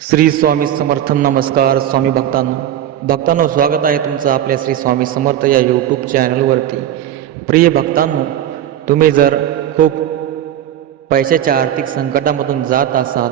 श्री स्वामी समर्थ. नमस्कार स्वामी भक्तांनो, स्वागत आहे तुमचं आपल्या श्री स्वामी समर्थ या यूट्यूब चॅनलवरती. प्रिय भक्तांनो, तुम्ही जर खूप पैशाच्या आर्थिक संकटामधून जात असाल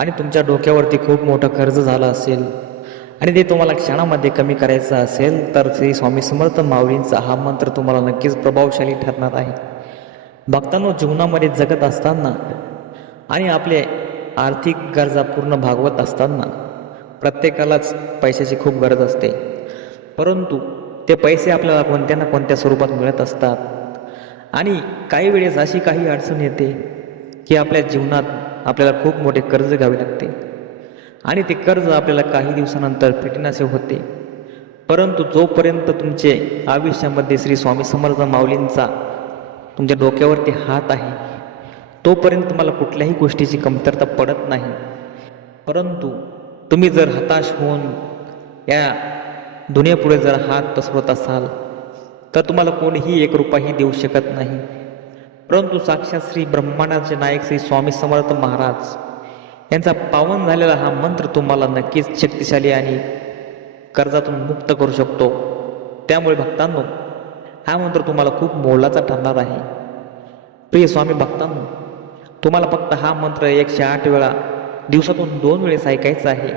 आणि तुमच्या डोक्यावरती खूप मोठं कर्ज झालं असेल आणि ते तुम्हाला क्षणामध्ये कमी करायचं असेल तर श्री स्वामी समर्थ माऊलींचा हा मंत्र तुम्हाला नक्कीच प्रभावशाली ठरणार आहे. भक्तांनो, जीवनामध्ये जगत असताना आणि आपले आर्थिक गरजा पूर्ण भागवत असताना प्रत्येकालाच पैशाची खूप गरज असते, परंतु ते पैसे आपल्याला कोणत्या ना कोणत्या स्वरूपात मिळत असतात. आणि काही वेळेस अशी काही अडचण येते की आपल्या जीवनात आपल्याला खूप मोठे कर्ज घ्यावे लागते आणि ते कर्ज आपल्याला काही दिवसानंतर फिटण्याचे होते. परंतु जोपर्यंत तुमचे आयुष्यामध्ये श्री स्वामी समर्थ माऊलींचा तुमच्या डोक्यावरती हात आहे तोपर्यंत तुम्हाला कुठल्याही गोष्टीची कमतरता पडत नाही. परंतु तुम्ही जर हताश होऊन या दुनियेपुढे जर हात पसरवत असाल तर तुम्हाला कोणीही एक रुपयाही देऊ शकत नाही. परंतु साक्षात श्री ब्रह्मांडाचे नायक श्री स्वामी समर्थ महाराज यांचा पावन झालेला हा मंत्र तुम्हाला नक्कीच शक्तिशाली आणि कर्जातून मुक्त करू शकतो. त्यामुळे भक्तांनो, हा मंत्र तुम्हाला खूप मोलाचा ठरणार आहे. प्रिय स्वामी भक्तांनो, तुम्हाला फक्त हा मंत्र 108 वेळा दिवसातून 2 वेळेस ऐकायचा आहे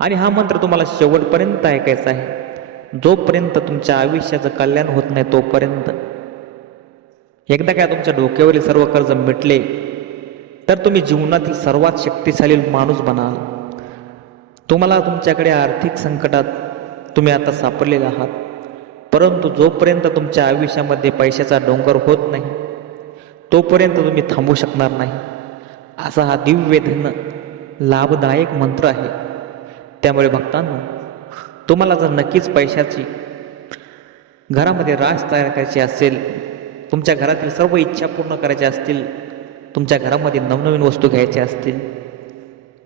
आणि हा मंत्र तुम्हाला शेवटपर्यंत ऐकायचा आहे. जोपर्यंत तुमच्या आयुष्याचं कल्याण होत नाही तोपर्यंत. एकदा काय तुमच्या डोक्यावरील सर्व कर्ज मिटले तर तुम्ही जीवनातील सर्वात शक्तिशाली माणूस बनाल. तुम्हाला तुमच्याकडे आर्थिक संकटात तुम्ही आता सापडलेले आहात, परंतु जोपर्यंत तुमच्या आयुष्यामध्ये पैशाचा डोंगर होत नाही तोपर्यंत तुम्ही थांबू शकणार नाही. असा हा दिव्य धन लाभदायक मंत्र आहे. त्यामुळे भक्तांनो, तुम्हाला जर नक्कीच पैशाची घरामध्ये रास तयार करायची असेल, तुमच्या घरातील सर्व इच्छा पूर्ण करायच्या असतील, तुमच्या घरामध्ये नवनवीन वस्तू घ्यायच्या असतील,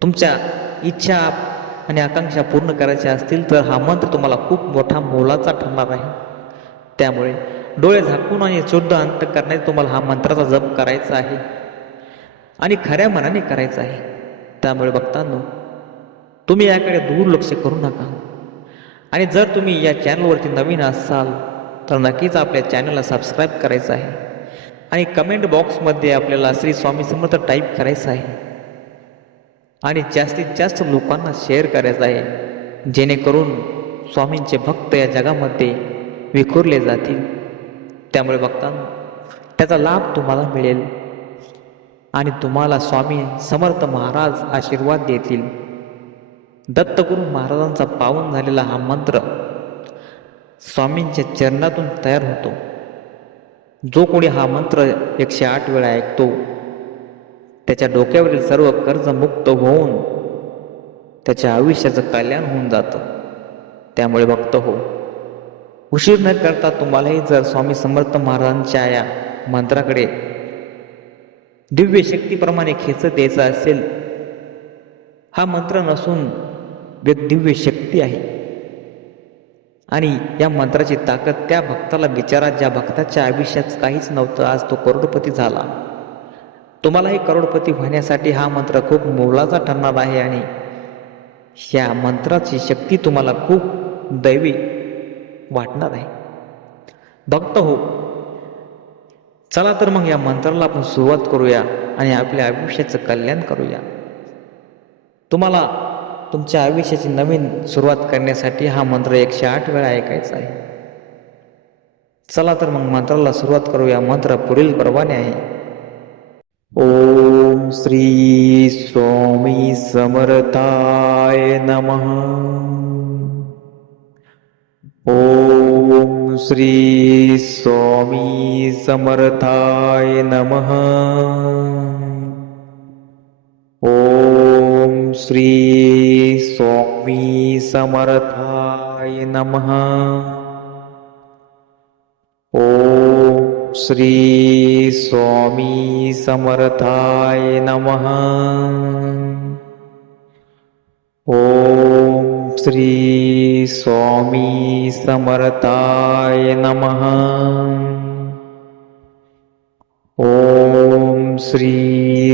तुमच्या इच्छा आणि आकांक्षा पूर्ण करायच्या असतील तर हा मंत्र तुम्हाला खूप मोठा मोलाचा ठरणार आहे. त्यामुळे डोळे झाकून आणि शुद्ध अंतःकरणाने तुम्हाला हा मंत्राचा जप करायचा आहे आणि खऱ्या मनाने करायचा आहे. त्यामुळे भक्तांनो, तुम्ही याकडे दुर्लक्ष करू नका. आणि जर तुम्ही या चॅनलवरती नवीन असाल तर नक्कीच आपल्या चॅनलला सबस्क्राईब करायचं आहे आणि कमेंट बॉक्समध्ये आपल्याला श्री स्वामी समर्थ टाईप करायचं आहे आणि जास्तीत जास्त लोकांना शेअर करायचं आहे, जेणेकरून स्वामींचे भक्त या जगामध्ये विखुरले जातील. त्यामुळे भक्तांनो, त्याचा लाभ तुम्हाला मिळेल आणि तुम्हाला स्वामी समर्थ महाराज आशीर्वाद देतील. दत्तगुरू महाराजांचा पावन झालेला हा मंत्र स्वामींच्या चरणातून तयार होतो. जो कोणी हा मंत्र 108 वेळा ऐकतो त्याच्या डोक्यावरील सर्व कर्ज मुक्त होऊन त्याच्या आयुष्याचं कल्याण होऊन जातं. त्यामुळे भक्त हो, उशीर न करता तुम्हालाही जर स्वामी समर्थ महाराजांच्या या मंत्राकडे दिव्य शक्तीप्रमाणे खेचत द्यायचा असेल, हा मंत्र नसून दिव्य शक्ती आहे आणि या मंत्राची ताकद त्या भक्ताला विचारा ज्या भक्ताच्या आयुष्यात काहीच नव्हतं, आज तो करोडपती झाला. तुम्हालाही करोडपती होण्यासाठी हा मंत्र खूप मोलाचा ठरणार आहे आणि ह्या मंत्राची शक्ती तुम्हाला खूप दैवी वाटणार आहे. भक्त हो, चला तर मग या मंत्राला आपण सुरुवात करूया आणि आपल्या आयुष्याचं कल्याण करूया. तुम्हाला तुमच्या आयुष्याची नवीन सुरुवात करण्यासाठी हा मंत्र 108 वेळा ऐकायचा आहे. चला तर मग मंत्राला सुरुवात करूया. मंत्र पुढील प्रमाणे आहे. ओम श्री स्वामी समर्थाय नमः. ओम श्री स्वामी समर्थाय नमः. ओम श्री स्वामी समर्थाय नमः. ओम श्री स्वामी समर्थाय नमः. ओम श्री स्वामी समर्थाय नमः. ओम श्री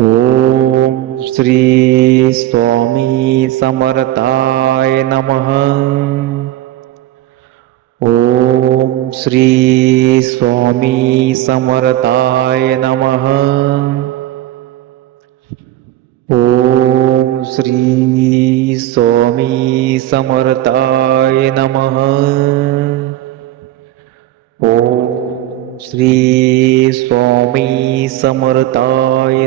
ओम श्री स्वामी समर्थाय नमः. ओम श्री स्वामी समर्थाय नमः. ओम श्री स्वामी समर्थाय नमः. ओम श्री स्वामी समर्थाय